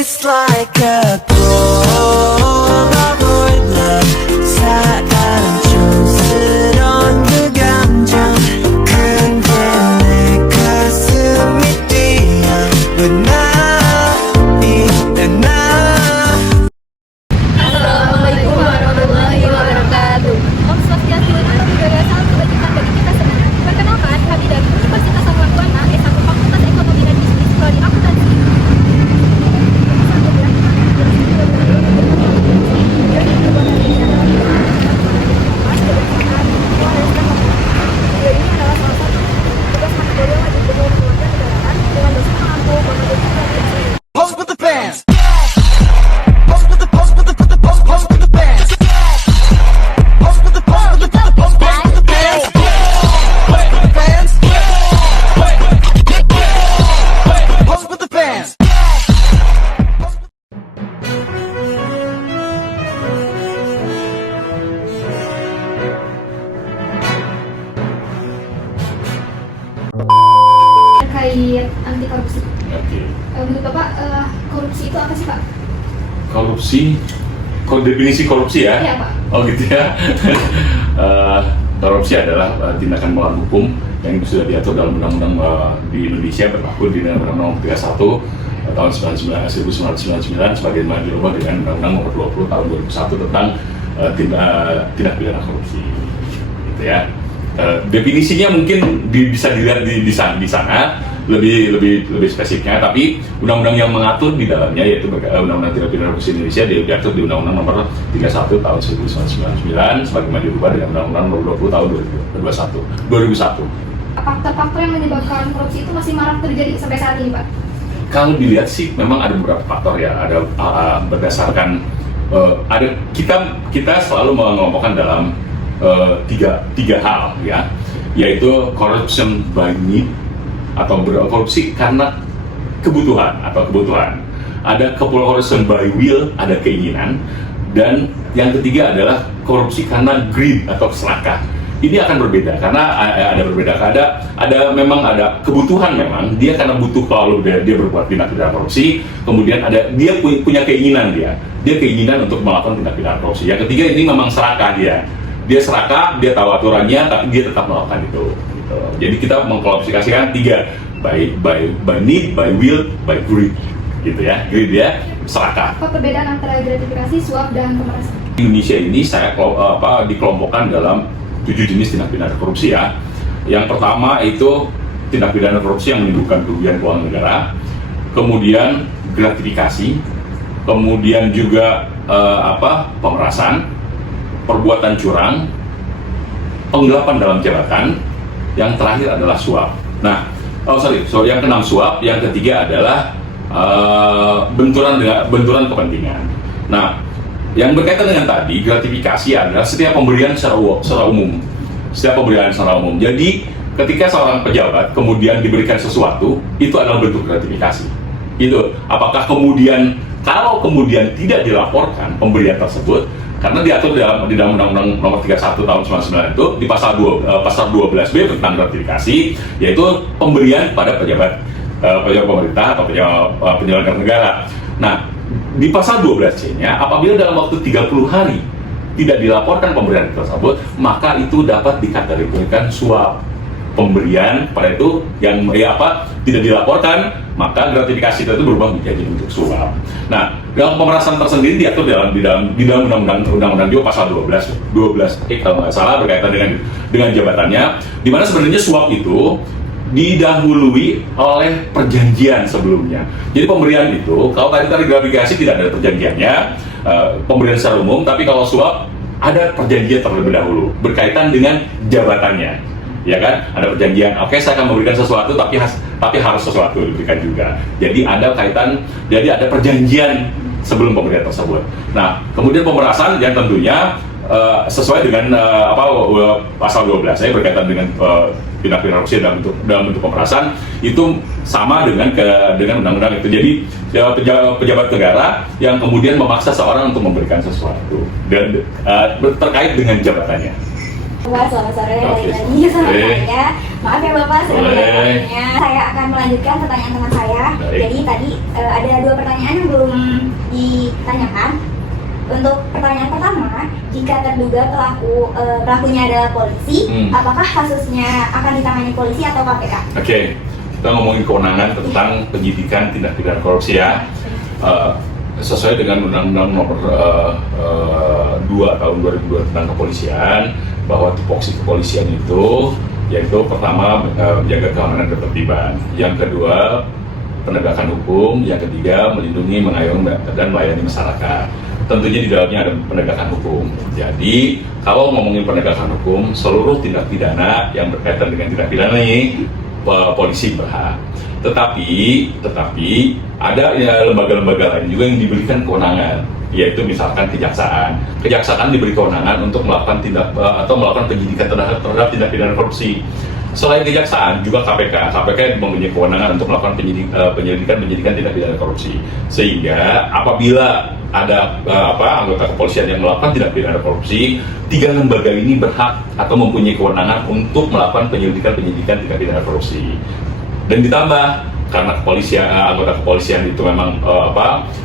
It's like a Polaroid love. 사랑 촌스러운 그 감정. 근데 내 가슴이 뛰어. 왜 나이 나. Assalamualaikum warahmatullahi wabarakatuh. Om Swastiastu, nama budaya salam kebajikan bagi kita semua. Perkenalkan, kami dari Universitas Samuel Buana, S1 Fakultas Ekonomi dan Bisnis Prodi Akuntansi. Ini adalah salah satu tugas kategori yang wajib berhubungan keluarga negaraan dengan dosen pengampu pengajar dan Pose with the fans. Pose with the pose with the pose with the fans. Pose with the pose with the pose with the fans. Fans. Pose with the fans. terkait anti korupsi. Oke. Menurut Bapak, korupsi itu apa sih Pak? Korupsi, definisi korupsi ya? Iya Pak. Oh gitu ya. Korupsi adalah tindakan melawan hukum yang sudah diatur dalam undang-undang di Indonesia berlaku di Undang-Undang 31 tahun 1999 sebagaimana dirubah dengan Undang-Undang Nomor 20 tahun 2001 tentang tindak pidana korupsi. Gitu ya. Definisinya mungkin bisa dilihat di sana lebih spesifiknya, tapi undang-undang yang mengatur di dalamnya yaitu Undang-Undang Tindak Pidana Korupsi Indonesia diatur di Undang-Undang Nomor 31 tahun 1999 sebagaimana dirubah dengan Undang-Undang Nomor 20 tahun 2001. Faktor-faktor yang menyebabkan korupsi itu masih marak terjadi sampai saat ini Pak? Kalau dilihat sih memang ada beberapa faktor ya, ada berdasarkan ada kita selalu mengelompokkan dalam tiga hal ya, yaitu corruption by need atau korupsi karena kebutuhan. Ada corruption by will, ada keinginan, dan yang ketiga adalah korupsi karena greed atau serakah. Ini akan berbeda karena memang ada kebutuhan, memang dia karena butuh kalau dia berbuat tindak pidana korupsi, kemudian dia punya keinginan keinginan untuk melakukan tindak pidana korupsi. Yang ketiga ini memang serakah dia serakah, dia tahu aturannya, tapi dia tetap melakukan itu. Gitu. Jadi kita mengklasifikasikan tiga, by need, by will, by greed, gitu ya. Greed ya, serakah. Apa perbedaan antara gratifikasi, suap, dan pemerasan? Di Indonesia ini saya dikelompokkan dalam 7 jenis tindak pidana korupsi ya. Yang pertama itu tindak pidana korupsi yang menimbulkan kerugian keuangan negara, kemudian gratifikasi, kemudian juga pemerasan, perbuatan curang, penggelapan dalam jabatan, yang terakhir adalah suap. Nah, yang keenam suap, yang ketiga adalah benturan kepentingan. Nah, yang berkaitan dengan tadi gratifikasi adalah setiap pemberian secara umum. Jadi, ketika seorang pejabat kemudian diberikan sesuatu, itu adalah bentuk gratifikasi. Itu apakah kalau kemudian tidak dilaporkan pemberian tersebut, karena diatur di dalam Undang-Undang Nomor 31 tahun 1999 itu di pasal 12B tentang gratifikasi, yaitu pemberian pada pejabat pemerintah atau penyelenggara negara. Nah, di pasal 12C-nya apabila dalam waktu 30 hari tidak dilaporkan pemberian tersebut, maka itu dapat dikategorikan suap. Pemberian pada itu yang tidak dilaporkan, maka gratifikasi itu berubah menjadi bentuk suap. Nah, dalam pemerasan tersendiri diatur di dalam undang-undang juga pasal 12 kalau nggak salah berkaitan dengan jabatannya, di mana sebenarnya suap itu didahului oleh perjanjian sebelumnya. Jadi pemberian itu, kalau tadi gratifikasi tidak ada perjanjiannya, pemberian secara umum, tapi kalau suap ada perjanjian terlebih dahulu berkaitan dengan jabatannya. Ya kan, ada perjanjian. Oke, saya akan memberikan sesuatu, tapi harus sesuatu diberikan juga. Jadi ada perjanjian sebelum pemberian tersebut. Nah, kemudian pemerasan yang tentunya sesuai dengan pasal 12 saya berkaitan dengan tindak pidana korupsi dalam bentuk pemerasan itu sama dengan undang-undang itu. Jadi pejabat negara yang kemudian memaksa seorang untuk memberikan sesuatu dan terkait dengan jabatannya. Bapak, selamat sore Oke. lagi sama Oke. saya. Maaf ya Bapak sudah Boleh. mengganggu waktunya. Saya akan melanjutkan pertanyaan teman saya. Baik. Jadi tadi ada 2 pertanyaan yang belum ditanyakan. Untuk pertanyaan pertama, jika terduga pelakunya adalah polisi, apakah kasusnya akan ditangani polisi atau KPK? Oke, kita ngomongin kewenangan tentang penyidikan tindak pidana korupsi ya. Sesuai dengan Undang-Undang Nomor 2 Tahun 2002 tentang kepolisian, bahwa tupoksi kepolisian itu yaitu pertama menjaga keamanan dan ketertiban, yang kedua penegakan hukum, yang ketiga melindungi, mengayomi dan melayani masyarakat. Tentunya di dalamnya ada penegakan hukum. Jadi kalau ngomongin penegakan hukum, seluruh tindak pidana yang berkaitan dengan tindak pidana ini polisi berhak. Tetapi ada ya, lembaga-lembaga lain juga yang diberikan kewenangan, yaitu misalkan kejaksaan. Kejaksaan diberi kewenangan untuk melakukan atau melakukan penyidikan terhadap tindak pidana korupsi. Selain kejaksaan, juga KPK. KPK mempunyai kewenangan untuk melakukan penyelidikan tindak pidana korupsi. Sehingga apabila ada anggota kepolisian yang melakukan tindak pidana korupsi, 3 lembaga ini berhak atau mempunyai kewenangan untuk melakukan penyelidikan tindak pidana korupsi. Dan ditambah karena anggota kepolisian itu memang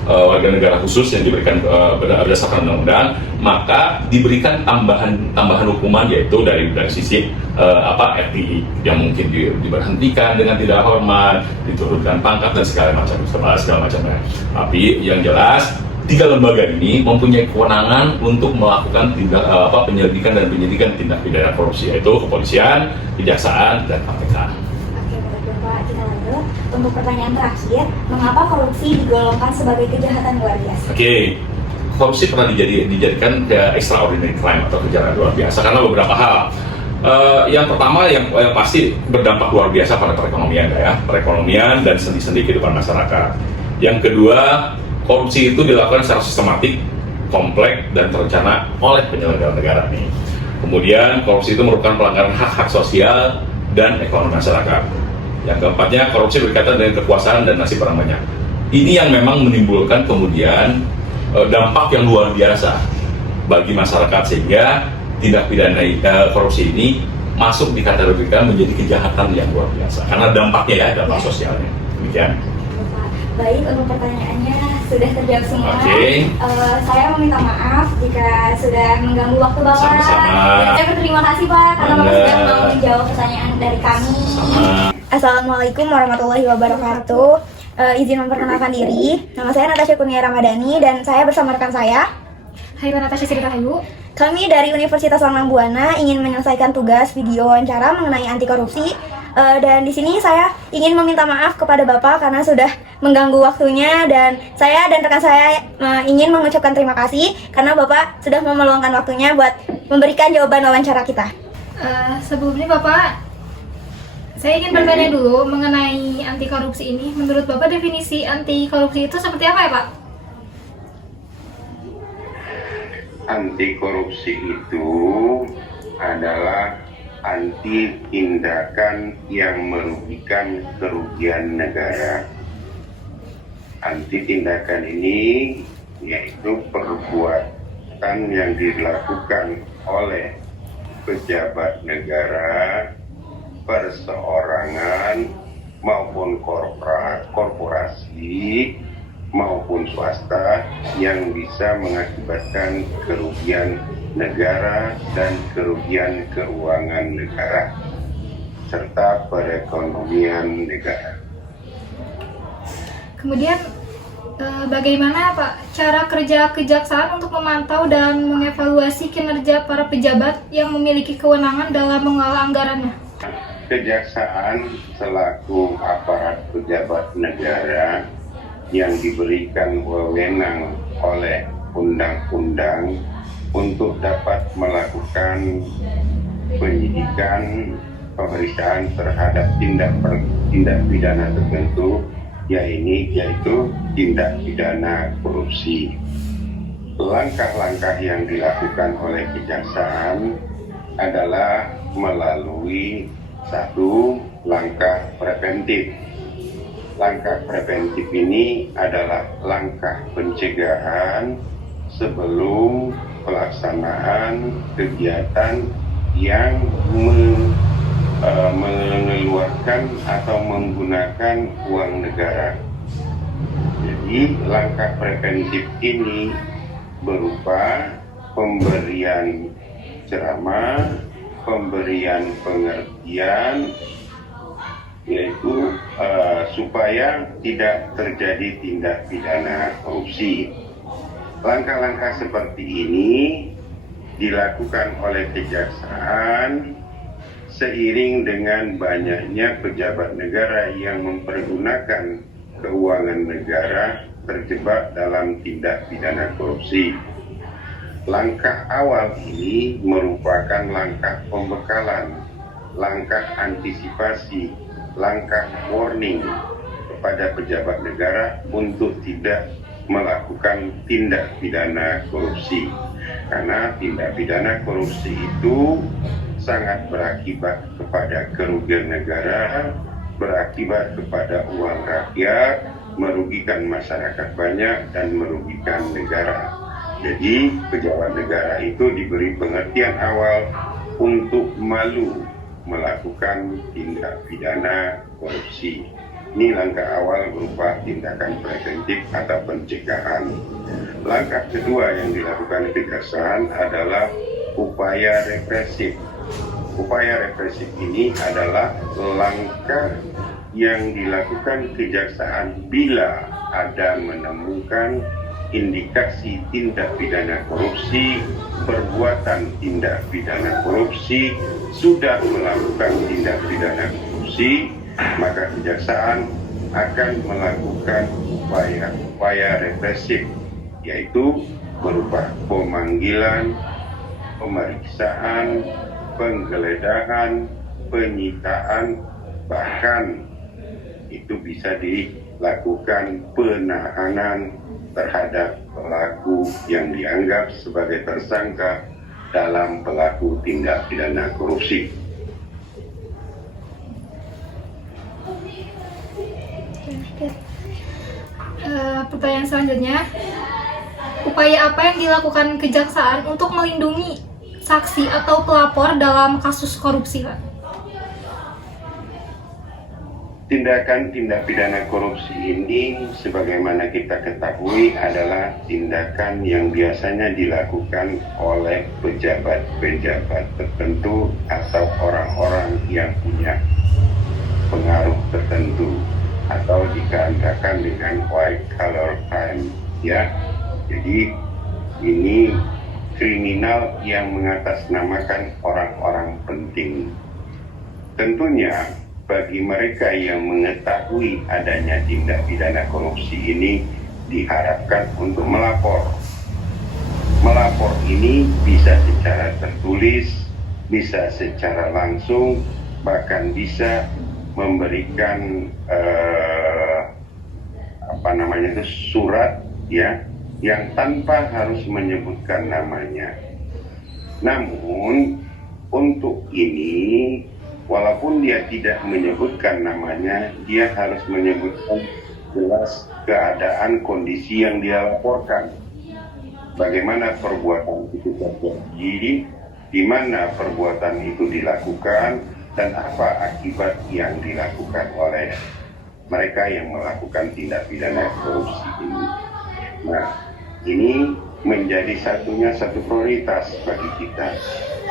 warga negara khusus yang diberikan berdasarkan undang-undang, maka diberikan tambahan hukuman, yaitu dari sisi RTI yang mungkin diberhentikan dengan tidak hormat, diturunkan pangkat dan segala macamnya. Tapi yang jelas 3 lembaga ini mempunyai kewenangan untuk melakukan penyelidikan tindak pidana korupsi, yaitu kepolisian, kejaksaan, dan KPK. Oke, baik Bapak, kita lanjut. Untuk pertanyaan terakhir, mengapa korupsi digolongkan sebagai kejahatan luar biasa? Oke, korupsi pernah dijadikan extraordinary crime atau kejahatan luar biasa karena beberapa hal. Yang pertama yang pasti berdampak luar biasa pada perekonomian dan sendi-sendi kehidupan masyarakat. Yang kedua, korupsi itu dilakukan secara sistematik, kompleks, dan terencana oleh penyelenggara negara ini. Kemudian, korupsi itu merupakan pelanggaran hak-hak sosial dan ekonomi masyarakat. Yang keempatnya, korupsi berkaitan dengan kekuasaan dan nasib orang banyak. Ini yang memang menimbulkan kemudian dampak yang luar biasa bagi masyarakat, sehingga tindak pidana korupsi ini masuk dikategorikan menjadi kejahatan yang luar biasa karena dampaknya dampak sosialnya. Demikian. Baik, untuk pertanyaannya sudah terjawab semua. Oke. Saya meminta maaf jika sudah mengganggu waktu Bapak. Sama-sama. Saya berterima kasih Pak karena Bapak Anda. sudah mau menjawab pertanyaan dari kami. Sama. Assalamualaikum warahmatullahi wabarakatuh. Izin memperkenalkan diri. Nama saya Natasha Kurnia Ramadhani dan saya bersama rekan saya. Hai Natasha Sirikahayu. Kami dari Universitas Lambang Buana ingin menyelesaikan tugas video wawancara mengenai anti korupsi. Dan di sini saya ingin meminta maaf kepada Bapak karena sudah mengganggu waktunya, dan saya dan rekan saya ingin mengucapkan terima kasih karena Bapak sudah meluangkan waktunya buat memberikan jawaban wawancara kita. Sebelumnya Bapak, saya ingin bertanya dulu mengenai anti korupsi ini. Menurut Bapak definisi anti korupsi itu seperti apa ya Pak? Anti korupsi itu adalah anti tindakan yang merugikan kerugian negara. Anti tindakan ini yaitu perbuatan yang dilakukan oleh pejabat negara, perseorangan maupun korporasi maupun swasta yang bisa mengakibatkan kerugian negara dan kerugian keuangan negara serta perekonomian negara. Kemudian bagaimana Pak cara kerja kejaksaan untuk memantau dan mengevaluasi kinerja para pejabat yang memiliki kewenangan dalam mengelola anggarannya? Kejaksaan selaku aparat pejabat negara yang diberikan wewenang oleh undang-undang untuk dapat melakukan penyidikan, pemeriksaan terhadap tindak pidana tertentu, yaitu tindak pidana korupsi. Langkah-langkah yang dilakukan oleh kejaksaan adalah melalui satu langkah preventif. Langkah preventif ini adalah langkah pencegahan sebelum pelaksanaan kegiatan yang mengeluarkan atau menggunakan uang negara. Jadi langkah preventif ini berupa pemberian ceramah, pemberian pengertian, yaitu supaya tidak terjadi tindak pidana korupsi. Langkah-langkah seperti ini dilakukan oleh kejaksaan seiring dengan banyaknya pejabat negara yang mempergunakan keuangan negara terjebak dalam tindak pidana korupsi. Langkah awal ini merupakan langkah pembekalan, langkah antisipasi, langkah warning kepada pejabat negara untuk tidak melakukan tindak pidana korupsi. Karena tindak pidana korupsi itu sangat berakibat kepada kerugian negara, berakibat kepada uang rakyat, merugikan masyarakat banyak dan merugikan negara. Jadi pejabat negara itu diberi pengertian awal untuk malu melakukan tindak pidana korupsi. Ini langkah awal berupa tindakan preventif atau pencegahan. Langkah kedua yang dilakukan kejaksaan adalah upaya represif. Upaya represif ini adalah langkah yang dilakukan kejaksaan bila ada menemukan indikasi tindak pidana korupsi, perbuatan tindak pidana korupsi, sudah melakukan tindak pidana korupsi, maka kejaksaan akan melakukan upaya represif, yaitu berupa pemanggilan, pemeriksaan, penggeledahan, penyitaan, bahkan itu bisa dilakukan penahanan terhadap pelaku yang dianggap sebagai tersangka dalam pelaku tindak pidana korupsi. Pertanyaan selanjutnya, upaya apa yang dilakukan kejaksaan untuk melindungi saksi atau pelapor dalam kasus korupsi, Pak? Tindakan tindak pidana korupsi ini sebagaimana kita ketahui adalah tindakan yang biasanya dilakukan oleh pejabat-pejabat tertentu atau orang-orang yang punya pengaruh tertentu atau dikatakan dengan white collar crime, ya. Jadi ini kriminal yang mengatasnamakan orang-orang penting. Tentunya bagi mereka yang mengetahui adanya tindak pidana korupsi ini diharapkan untuk melapor. Melapor ini bisa secara tertulis, bisa secara langsung, bahkan bisa memberikan surat, ya, yang tanpa harus menyebutkan namanya. Namun untuk ini, walaupun dia tidak menyebutkan namanya, dia harus menyebutkan jelas keadaan kondisi yang dia laporkan. Bagaimana perbuatan itu terjadi, di mana perbuatan itu dilakukan, dan apa akibat yang dilakukan oleh mereka yang melakukan tindak pidana korupsi ini. Nah, ini menjadi satu prioritas bagi kita.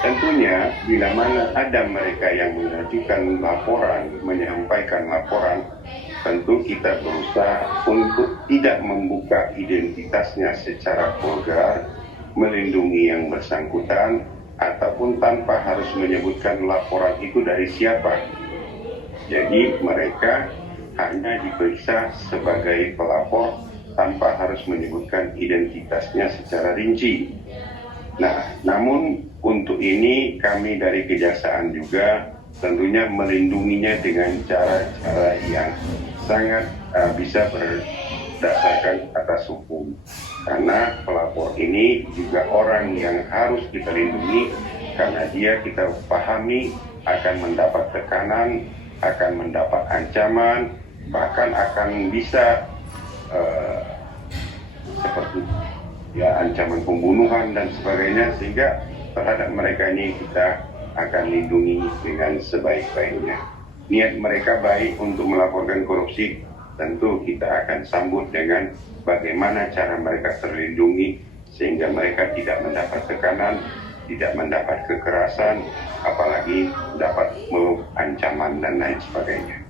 Tentunya bila mana ada mereka yang mengajukan laporan, menyampaikan laporan, tentu kita berusaha untuk tidak membuka identitasnya secara vulgar, melindungi yang bersangkutan, ataupun tanpa harus menyebutkan laporan itu dari siapa. Jadi mereka hanya diperiksa sebagai pelapor tanpa harus menyebutkan identitasnya secara rinci. Nah, namun untuk ini kami dari Kejaksaan juga tentunya melindunginya dengan cara-cara yang sangat bisa berdasarkan atas hukum. Karena pelapor ini juga orang yang harus kita lindungi, karena dia kita pahami akan mendapat tekanan, akan mendapat ancaman, bahkan akan bisa seperti ya ancaman pembunuhan dan sebagainya, sehingga terhadap mereka ini kita akan lindungi dengan sebaik-baiknya. Niat mereka baik untuk melaporkan korupsi, tentu kita akan sambut dengan bagaimana cara mereka terlindungi sehingga mereka tidak mendapat tekanan, tidak mendapat kekerasan, apalagi dapat meluk ancaman dan lain sebagainya.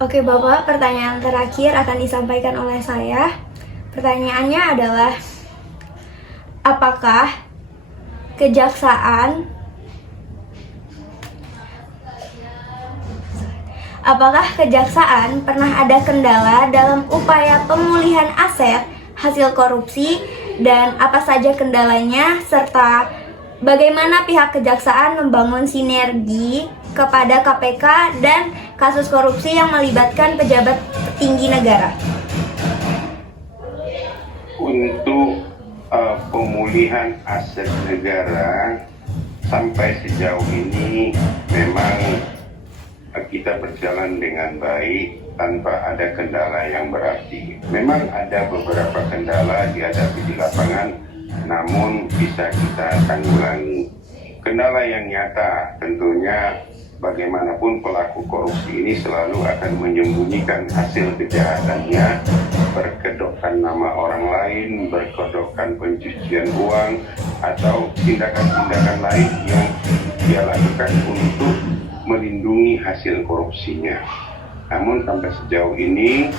Oke Bapak, pertanyaan terakhir akan disampaikan oleh saya. Pertanyaannya adalah, apakah kejaksaan pernah ada kendala dalam upaya pemulihan aset hasil korupsi, dan apa saja kendalanya, serta bagaimana pihak kejaksaan membangun sinergi kepada KPK dan kasus korupsi yang melibatkan pejabat tinggi negara? Untuk pemulihan aset negara sampai sejauh ini memang kita berjalan dengan baik tanpa ada kendala yang berarti. Memang ada beberapa kendala dihadapi di lapangan, namun bisa kita tanggulangi. Kendala yang nyata tentunya bagaimanapun pelaku korupsi ini selalu akan menyembunyikan hasil kejahatannya, berkedokkan nama orang lain, berkedokkan pencucian uang, atau tindakan-tindakan lain yang dia lakukan untuk melindungi hasil korupsinya. Namun sampai sejauh ini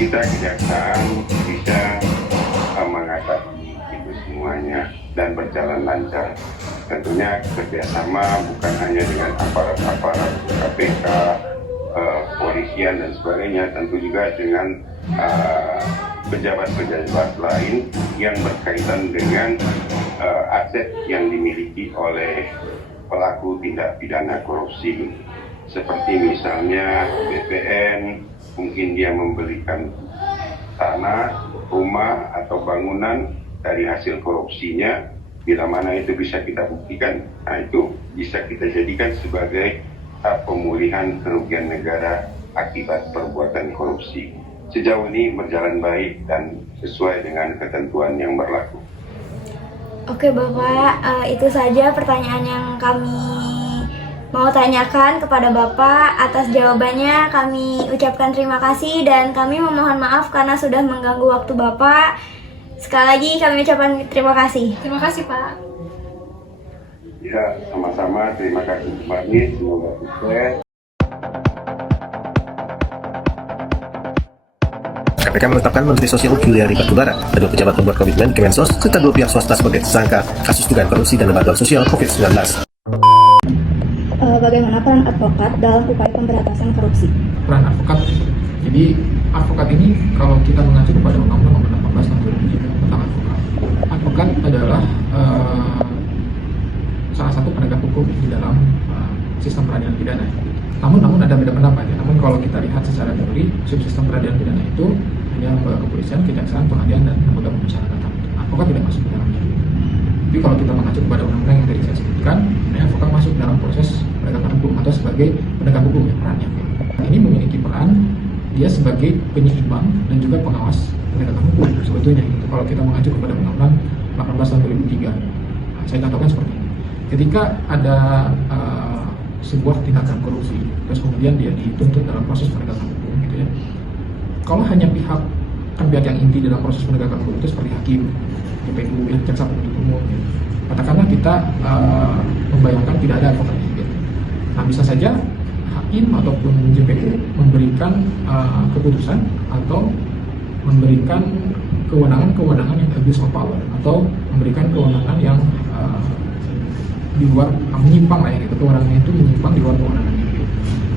kita kejaksaan bisa mengatasi itu semuanya dan berjalan lancar. Tentunya kerjasama bukan hanya dengan aparat-aparat KPK, polisian dan sebagainya, tentu juga dengan pejabat-pejabat lain yang berkaitan dengan aset yang dimiliki oleh pelaku tindak pidana korupsi, seperti misalnya BPN, mungkin dia membelikan tanah, rumah atau bangunan dari hasil korupsinya. Bila mana itu bisa kita buktikan, nah itu bisa kita jadikan sebagai pemulihan kerugian negara akibat perbuatan korupsi. Sejauh ini berjalan baik dan sesuai dengan ketentuan yang berlaku. Oke Bapak, itu saja pertanyaan yang kami mau tanyakan kepada Bapak. Atas jawabannya kami ucapkan terima kasih dan kami memohon maaf karena sudah mengganggu waktu Bapak. Sekali lagi kami ucapkan terima kasih. Terima kasih Pak. Ya, sama-sama. Terima kasih kembali. Semoga sukses. KPK menetapkan Menteri Sosial Juliari Batubara, kedua pejabat pembuat komitmen Kemensos, serta 2 pihak swasta sebagai tersangka kasus dugaan korupsi dana bantuan sosial COVID-19. Bagaimana peran advokat dalam upaya pemberantasan korupsi? Peran advokat. Jadi advokat ini kalau kita mengacu kepada Undang-Undang Nomor 18 Tahun 2003 tentang advokat. Advokat adalah salah satu penegak hukum di dalam sistem peradilan pidana. Namun ada beda pendapat ya. Namun kalau kita lihat secara teori, subsistem peradilan pidana itu hanya lembaga kepolisian, kejaksaan, pengadilan, dan lembaga pemasyarakatan. Advokat tidak masuk ke dalamnya. Jadi kalau kita mengacu kepada undang-undang yang tadi saya sebutkan, advokat masuk dalam proses penegakan hukum atau sebagai penegak hukum ya perannya. Ini memiliki peran dia sebagai penyeimbang dan juga pengawas penegakan hukum sebetulnya. Gitu. Kalau kita mengacu kepada Undang-Undang 18 Tahun 2003, saya contohkan seperti ini. Ketika ada sebuah tindakan korupsi, terus kemudian dia dituntut dalam proses penegakan hukum, gitu ya. Kalau hanya pihak yang inti dalam proses penegakan hukum itu seperti hakim, JPU, ya, jaksa penuntut umum, ya. Katakanlah kita membayangkan tidak ada advokat, gitu. Nah bisa saja hakim ataupun JPU memberikan keputusan atau memberikan kewenangan yang abuse of power atau memberikan kewenangan yang di luar menyimpang lah ya gitu, kewenangannya itu menyimpang di luar kewenangannya gitu.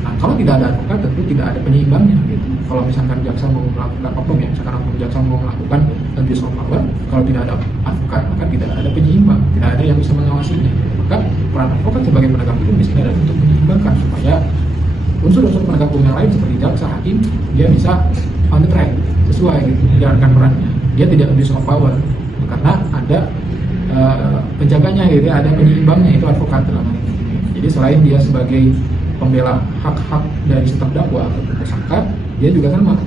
Nah kalau tidak ada advokat tentu tidak ada penyeimbangnya gitu. Kalau misalkan jaksa mau melakukan apapun ya, misalkan jaksa mau melakukan abuse of power, kalau tidak ada advokat maka tidak ada penyeimbang, tidak ada yang bisa mengawasinya. Maka peran advokat sebagai penegak hukum di sini adalah untuk menyeimbangkan supaya unsur-unsur penegak hukum yang lain seperti jaksa, hakim dia bisa on the track sesuai gitu menjalankan perannya. Dia tidak abuse of power karena ada penjaganya gitu ya, ada penyeimbangnya itu advokat dalam hal ini. Jadi selain dia sebagai pembela hak-hak dari si terdakwa atau tersangka, dia juga sama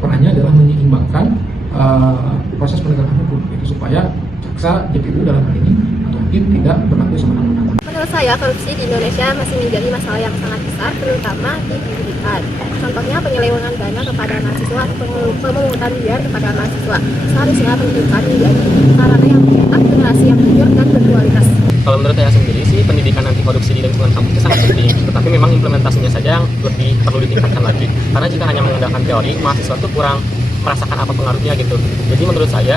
perannya adalah menyeimbangkan proses penegakan hukum gitu, supaya jaksa, JPU dalam hal ini atau relatif tidak berlaku semena-mena. Menurut saya, korupsi di Indonesia masih menjadi masalah yang sangat besar, terutama di pendidikan. Contohnya penyelewengan dana kepada mahasiswa atau pemungutan liar kepada mahasiswa. Seharusnya pendidikan menjadi sarana yang mencetak generasi yang jujur dan berkualitas. Kalau menurut saya sendiri sih, pendidikan anti korupsi di lingkungan kampus itu sangat penting, tetapi memang implementasinya saja yang lebih perlu ditingkatkan lagi. Karena jika hanya mengandalkan teori, mahasiswa itu kurang merasakan apa pengaruhnya gitu. Jadi menurut saya,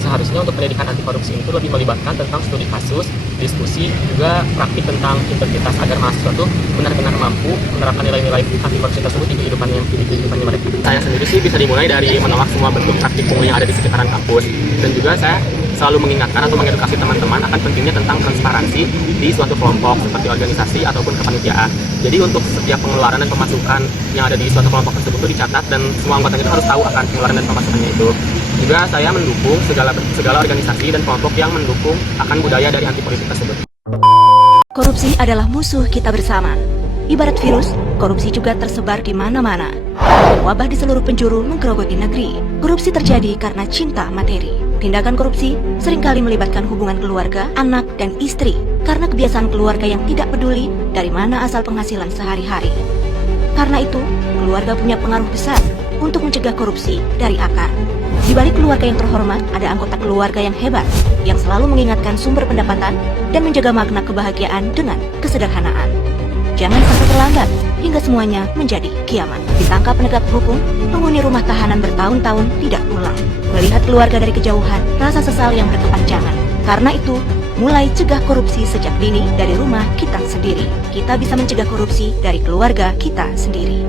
seharusnya untuk pendidikan anti korupsi itu lebih melibatkan tentang studi kasus, diskusi, juga praktik tentang integritas agar mahasiswa itu benar-benar mampu menerapkan nilai-nilai anti korupsi tersebut di kehidupannya mereka. Saya sendiri sih bisa dimulai dari menolak semua bentuk praktik pungli yang ada di sekitaran kampus, dan juga saya selalu mengingatkan atau mengedukasi teman-teman akan pentingnya tentang transparansi di suatu kelompok seperti organisasi ataupun kepanitiaan. Jadi untuk setiap pengeluaran dan pemasukan yang ada di suatu kelompok tersebut itu dicatat, dan semua anggota itu harus tahu akan pengeluaran dan pemasukannya itu. Juga saya mendukung segala organisasi dan kelompok yang mendukung akan budaya dari anti politik tersebut. Korupsi adalah musuh kita bersama. Ibarat virus, korupsi juga tersebar di mana-mana. Wabah di seluruh penjuru menggerogoti negeri. Korupsi terjadi karena cinta materi. Tindakan korupsi seringkali melibatkan hubungan keluarga, anak, dan istri karena kebiasaan keluarga yang tidak peduli dari mana asal penghasilan sehari-hari. Karena itu, keluarga punya pengaruh besar untuk mencegah korupsi dari akar. Di balik keluarga yang terhormat, ada anggota keluarga yang hebat, yang selalu mengingatkan sumber pendapatan dan menjaga makna kebahagiaan dengan kesederhanaan. Jangan sampai terlambat hingga semuanya menjadi kiamat. Ditangkap penegak hukum, penghuni rumah tahanan bertahun-tahun tidak pulang. Melihat keluarga dari kejauhan, rasa sesal yang berkepanjangan. Karena itu, mulai cegah korupsi sejak dini dari rumah kita sendiri. Kita bisa mencegah korupsi dari keluarga kita sendiri.